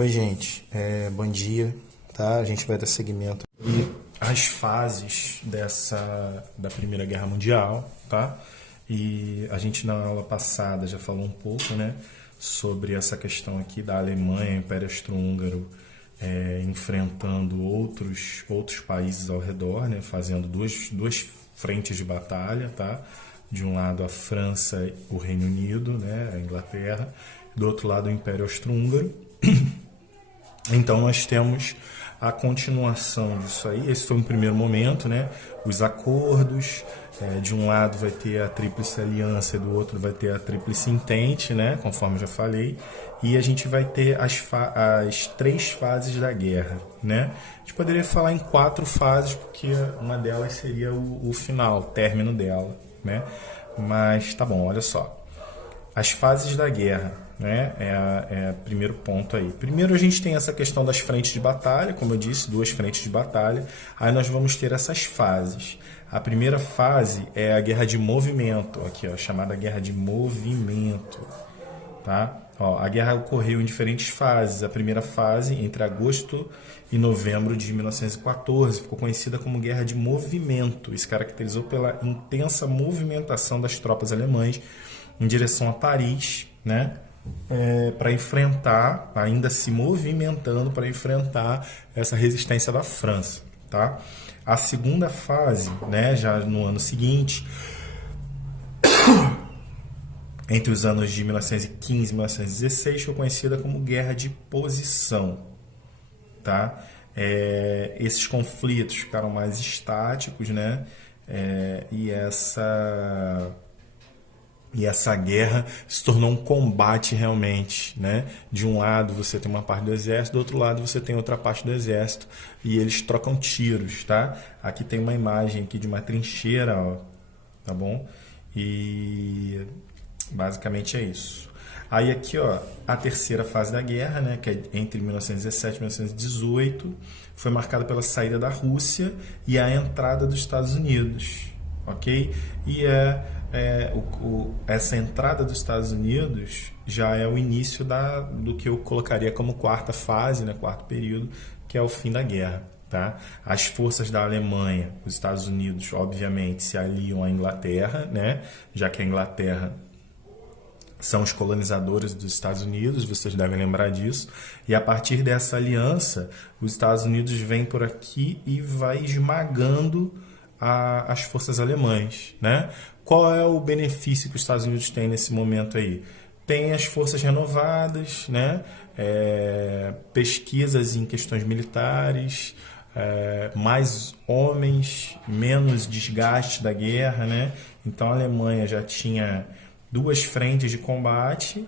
Oi, gente. Bom dia, tá? A gente vai dar seguimento e as fases da Primeira Guerra Mundial, tá? E a gente na aula passada já falou um pouco, né, sobre essa questão aqui da Alemanha, Império Austro-Húngaro, enfrentando outros países ao redor, né, fazendo duas frentes de batalha, tá? De um lado a França, o Reino Unido, né, a Inglaterra, do outro lado o Império Austro-Húngaro. Então nós temos a continuação disso aí. Esse foi um primeiro momento, né? Os acordos, de um lado vai ter a Tríplice Aliança e do outro vai ter a Tríplice Entente, né? Conforme eu já falei. E a gente vai ter as três fases da guerra, né? A gente poderia falar em quatro fases, porque uma delas seria o final, o término dela, né? Mas tá bom, olha só. As fases da guerra, né, é o primeiro ponto aí. Primeiro a gente tem essa questão das frentes de batalha, como eu disse, duas frentes de batalha. Aí nós vamos ter essas fases. A primeira fase é a guerra de movimento, aqui ó, chamada guerra de movimento, tá? Ó, a guerra ocorreu em diferentes fases. A primeira fase, entre agosto e novembro de 1914, ficou conhecida como Guerra de Movimento e se caracterizou pela intensa movimentação das tropas alemãs em direção a Paris, né? Para enfrentar, ainda se movimentando para enfrentar essa resistência da França, tá? A segunda fase, né, já no ano seguinte, entre os anos de 1915 e 1916, foi conhecida como Guerra de Posição, tá? Esses conflitos ficaram mais estáticos, né? E essa guerra se tornou um combate realmente, né? De um lado você tem uma parte do exército, do outro lado você tem outra parte do exército e eles trocam tiros, tá? Aqui tem uma imagem aqui de uma trincheira, ó, tá bom? E basicamente é isso. Aí aqui, ó, a terceira fase da guerra, né, que é entre 1917 e 1918, foi marcada pela saída da Rússia e a entrada dos Estados Unidos, ok? E essa entrada dos Estados Unidos já é o início do que eu colocaria como quarta fase, né, quarto período, que é o fim da guerra. Tá? As forças da Alemanha, os Estados Unidos, obviamente, se aliam à Inglaterra, né, já que a Inglaterra são os colonizadores dos Estados Unidos, vocês devem lembrar disso. E a partir dessa aliança, os Estados Unidos vêm por aqui e vai esmagando as forças alemãs, né? Qual é o benefício que os Estados Unidos têm nesse momento aí? Tem as forças renovadas, né? Pesquisas em questões militares, mais homens, menos desgaste da guerra, né? Então a Alemanha já tinha duas frentes de combate.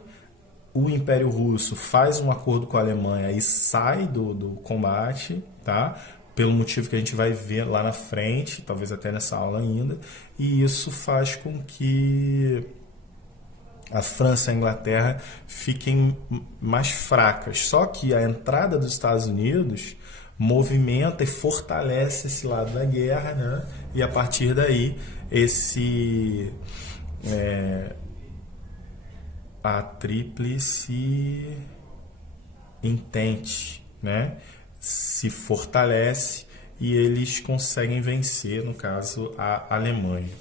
O Império Russo faz um acordo com a Alemanha e sai do combate, tá? Pelo motivo que a gente vai ver lá na frente, talvez até nessa aula ainda, e isso faz com que a França e a Inglaterra fiquem mais fracas. Só que a entrada dos Estados Unidos movimenta e fortalece esse lado da guerra, né? E a partir daí a Tríplice Entente, né, se fortalece e eles conseguem vencer, no caso, a Alemanha,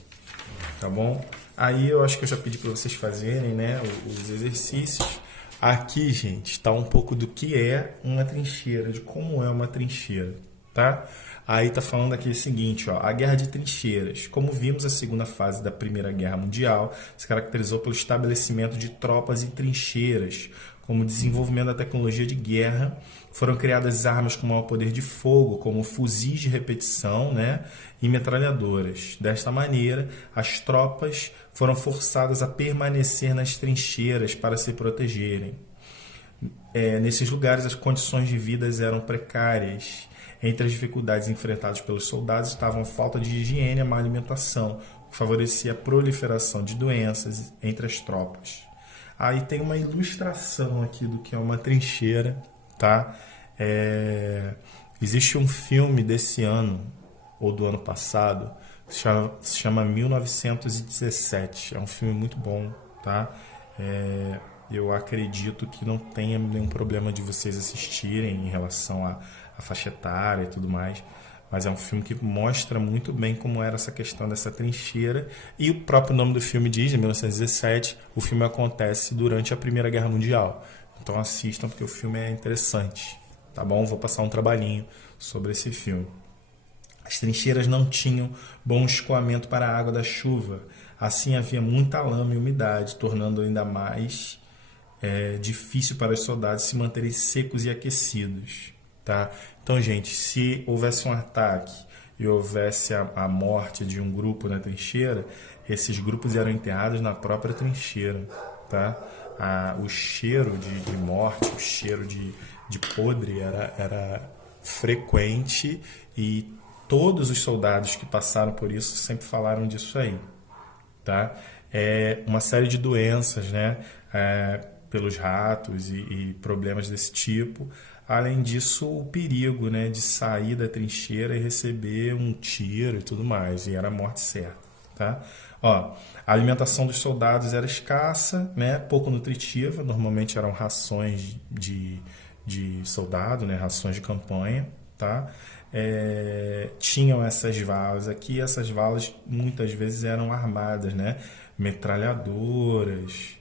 tá bom? Aí eu acho que eu já pedi para vocês fazerem, né, os exercícios. Aqui, gente, está um pouco do que é uma trincheira, de como é uma trincheira, tá? Aí tá falando aqui o seguinte, ó, a Guerra de Trincheiras. Como vimos, a segunda fase da Primeira Guerra Mundial se caracterizou pelo estabelecimento de tropas em trincheiras. Como o desenvolvimento da tecnologia de guerra, foram criadas armas com maior poder de fogo, como fuzis de repetição, né, e metralhadoras. Desta maneira, as tropas foram forçadas a permanecer nas trincheiras para se protegerem. Nesses lugares, as condições de vida eram precárias. Entre as dificuldades enfrentadas pelos soldados estavam a falta de higiene e a má alimentação, que favorecia a proliferação de doenças entre as tropas. Aí tem uma ilustração aqui do que é uma trincheira, tá? Existe um filme desse ano, ou do ano passado, que se chama 1917. É um filme muito bom, tá? eu acredito que não tenha nenhum problema de vocês assistirem em relação à faixa etária e tudo mais. Mas é um filme que mostra muito bem como era essa questão dessa trincheira. E o próprio nome do filme diz, em 1917, o filme acontece durante a Primeira Guerra Mundial. Então assistam, porque o filme é interessante. Tá bom? Vou passar um trabalhinho sobre esse filme. As trincheiras não tinham bom escoamento para a água da chuva. Assim havia muita lama e umidade, tornando ainda mais difícil para os soldados se manterem secos e aquecidos. Tá? Então, gente, se houvesse um ataque e houvesse a morte de um grupo na trincheira, esses grupos eram enterrados na própria trincheira. Tá? O cheiro de morte, o cheiro de podre era frequente e todos os soldados que passaram por isso sempre falaram disso aí. Tá? Uma série de doenças, né? Pelos ratos e problemas desse tipo. Além disso, o perigo, né, de sair da trincheira e receber um tiro e tudo mais. E era a morte certa. Tá? Ó, a alimentação dos soldados era escassa, né, pouco nutritiva. Normalmente eram rações de soldado, né, rações de campanha. Tá? Tinham essas valas aqui. Essas valas muitas vezes eram armadas, né, metralhadoras.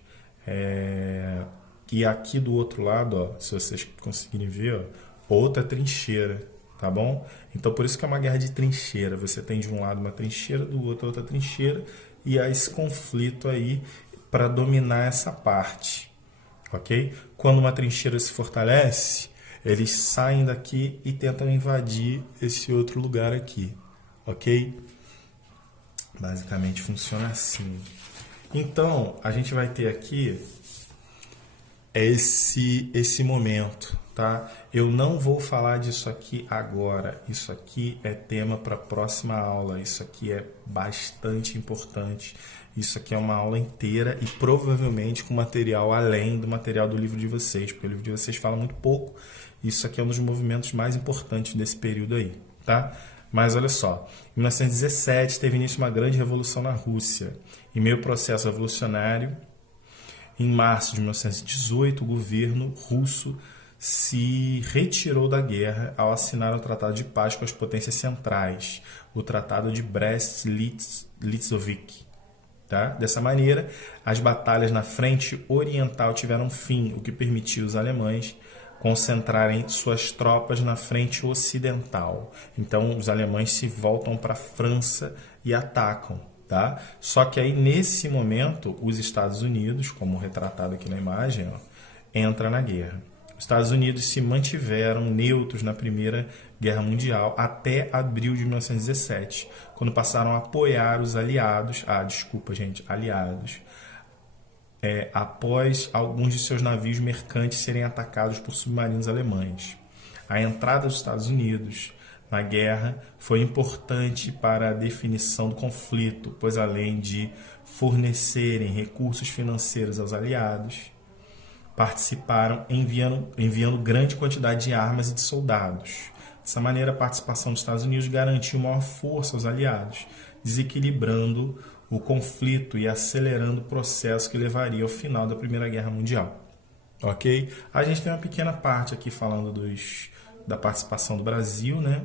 E aqui do outro lado, ó, se vocês conseguirem ver, ó, outra trincheira, tá bom? Então por isso que é uma guerra de trincheira. Você tem de um lado uma trincheira, do outro outra trincheira, e há esse conflito aí para dominar essa parte, ok? Quando uma trincheira se fortalece, eles saem daqui e tentam invadir esse outro lugar aqui, ok? Basicamente funciona assim. Então a gente vai ter aqui esse momento, tá? Eu não vou falar disso aqui agora. Isso aqui é tema para a próxima aula. Isso aqui é bastante importante. Isso aqui é uma aula inteira e provavelmente com material além do material do livro de vocês, porque o livro de vocês fala muito pouco. Isso aqui é um dos movimentos mais importantes desse período aí, tá? Mas olha só, em 1917 teve início uma grande revolução na Rússia. Em meio ao processo revolucionário, em março de 1918, o governo russo se retirou da guerra ao assinar o Tratado de Paz com as potências centrais, o Tratado de Brest-Litovsk. Tá? Dessa maneira, as batalhas na frente oriental tiveram fim, o que permitiu os alemães concentrarem suas tropas na frente ocidental. Então, os alemães se voltam para a França e atacam. Tá? Só que aí, nesse momento, os Estados Unidos, como retratado aqui na imagem, ó, entra na guerra. Os Estados Unidos se mantiveram neutros na Primeira Guerra Mundial até abril de 1917, quando passaram a apoiar os aliados, aliados, após alguns de seus navios mercantes serem atacados por submarinos alemães. A entrada dos Estados Unidos na guerra foi importante para a definição do conflito, pois além de fornecerem recursos financeiros aos aliados, participaram enviando grande quantidade de armas e de soldados. Dessa maneira, a participação dos Estados Unidos garantiu maior força aos aliados, desequilibrando o conflito e acelerando o processo que levaria ao final da Primeira Guerra Mundial. Ok? A gente tem uma pequena parte aqui falando da participação do Brasil, né?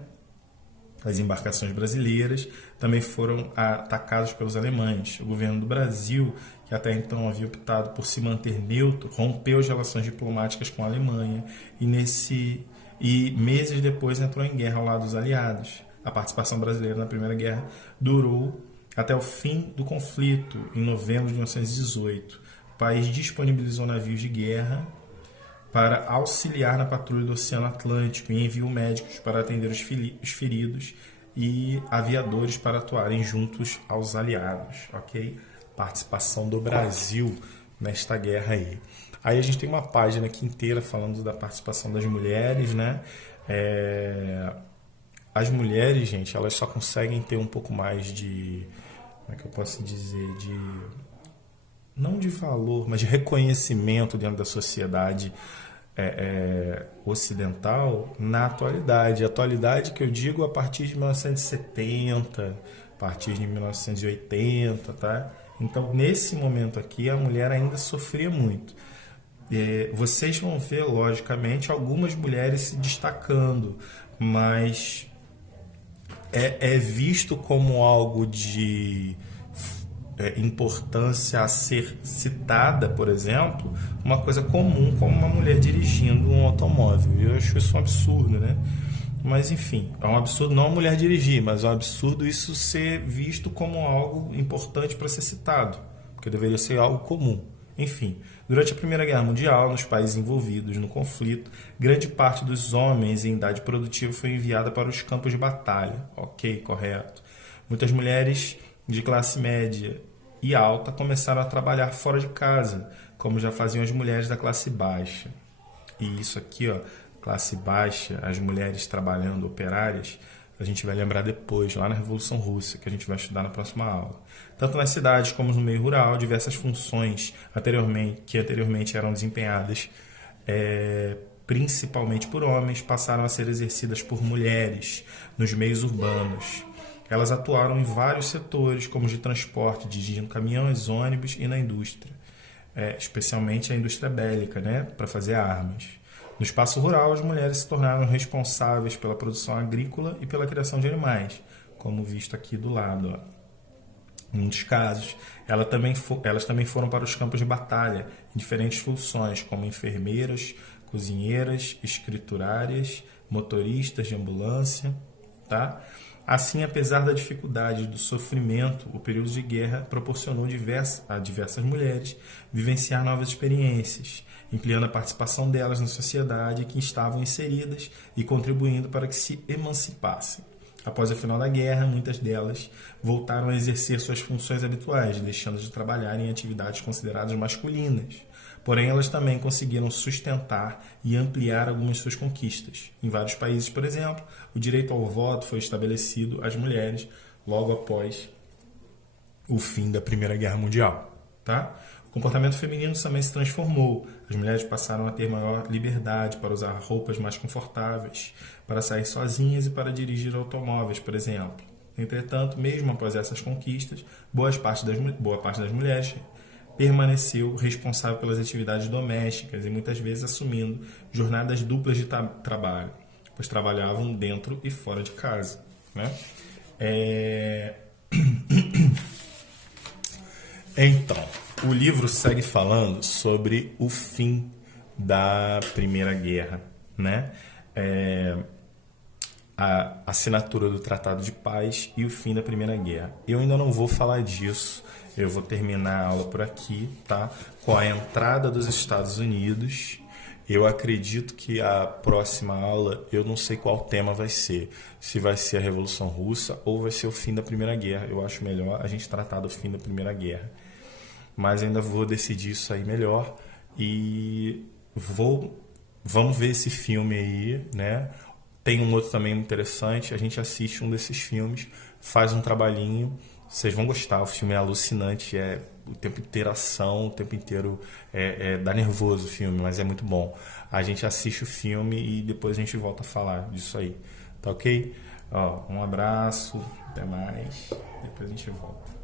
As embarcações brasileiras também foram atacadas pelos alemães. O governo do Brasil, que até então havia optado por se manter neutro, rompeu as relações diplomáticas com a Alemanha e meses depois entrou em guerra ao lado dos aliados. A participação brasileira na Primeira Guerra durou até o fim do conflito, em novembro de 1918. O país disponibilizou navios de guerra para auxiliar na patrulha do Oceano Atlântico e enviou médicos para atender os feridos e aviadores para atuarem juntos aos aliados, ok? Participação do Brasil nesta guerra aí. Aí a gente tem uma página aqui inteira falando da participação das mulheres, né? As mulheres, gente, elas só conseguem ter um pouco mais de, como é que eu posso dizer, não de valor, mas de reconhecimento dentro da sociedade ocidental na atualidade. A atualidade que eu digo a partir de 1970, a partir de 1980, tá? Então, nesse momento aqui, a mulher ainda sofria muito. Vocês vão ver, logicamente, algumas mulheres se destacando, mas é visto como algo de importância a ser citada, por exemplo, uma coisa comum como uma mulher dirigindo um automóvel. Eu acho isso um absurdo, né? Mas enfim, é um absurdo não a mulher dirigir, mas é um absurdo isso ser visto como algo importante para ser citado, porque deveria ser algo comum. Enfim, durante a Primeira Guerra Mundial, nos países envolvidos no conflito, grande parte dos homens em idade produtiva foi enviada para os campos de batalha. Ok, correto. Muitas mulheres de classe média e alta começaram a trabalhar fora de casa, como já faziam as mulheres da classe baixa. E isso aqui, ó, classe baixa, as mulheres trabalhando, operárias, a gente vai lembrar depois, lá na Revolução Russa, que a gente vai estudar na próxima aula. Tanto nas cidades como no meio rural, diversas funções que anteriormente eram desempenhadas principalmente por homens, passaram a ser exercidas por mulheres nos meios urbanos. Elas atuaram em vários setores, como de transporte, dirigindo caminhões, ônibus e na indústria, especialmente a indústria bélica, né, para fazer armas. No espaço rural, as mulheres se tornaram responsáveis pela produção agrícola e pela criação de animais, como visto aqui do lado. Ó. Em muitos casos, elas também foram para os campos de batalha, em diferentes funções, como enfermeiras, cozinheiras, escriturárias, motoristas de ambulância. Tá? Assim, apesar da dificuldade e do sofrimento, o período de guerra proporcionou a diversas mulheres vivenciar novas experiências, ampliando a participação delas na sociedade em que estavam inseridas e contribuindo para que se emancipassem. Após o final da guerra, muitas delas voltaram a exercer suas funções habituais, deixando de trabalhar em atividades consideradas masculinas. Porém, elas também conseguiram sustentar e ampliar algumas de suas conquistas. Em vários países, por exemplo, o direito ao voto foi estabelecido às mulheres logo após o fim da Primeira Guerra Mundial. Tá? O comportamento feminino também se transformou. As mulheres passaram a ter maior liberdade para usar roupas mais confortáveis, para sair sozinhas e para dirigir automóveis, por exemplo. Entretanto, mesmo após essas conquistas, boa parte das mulheres permaneceu responsável pelas atividades domésticas e muitas vezes assumindo jornadas duplas de trabalho, pois trabalhavam dentro e fora de casa. Né? Então, o livro segue falando sobre o fim da Primeira Guerra, né? A assinatura do Tratado de Paz e o fim da Primeira Guerra. Eu ainda não vou falar disso, eu vou terminar a aula por aqui, tá? Com a entrada dos Estados Unidos. Eu acredito que a próxima aula, eu não sei qual tema vai ser. Se vai ser a Revolução Russa ou vai ser o fim da Primeira Guerra. Eu acho melhor a gente tratar do fim da Primeira Guerra. Mas ainda vou decidir isso aí melhor. E vamos ver esse filme aí, né? Tem um outro também interessante, a gente assiste um desses filmes, faz um trabalhinho, vocês vão gostar, o filme é alucinante, o tempo inteiro ação, o tempo inteiro dá nervoso o filme, mas é muito bom. A gente assiste o filme e depois a gente volta a falar disso aí, tá ok? Ó, um abraço, até mais, depois a gente volta.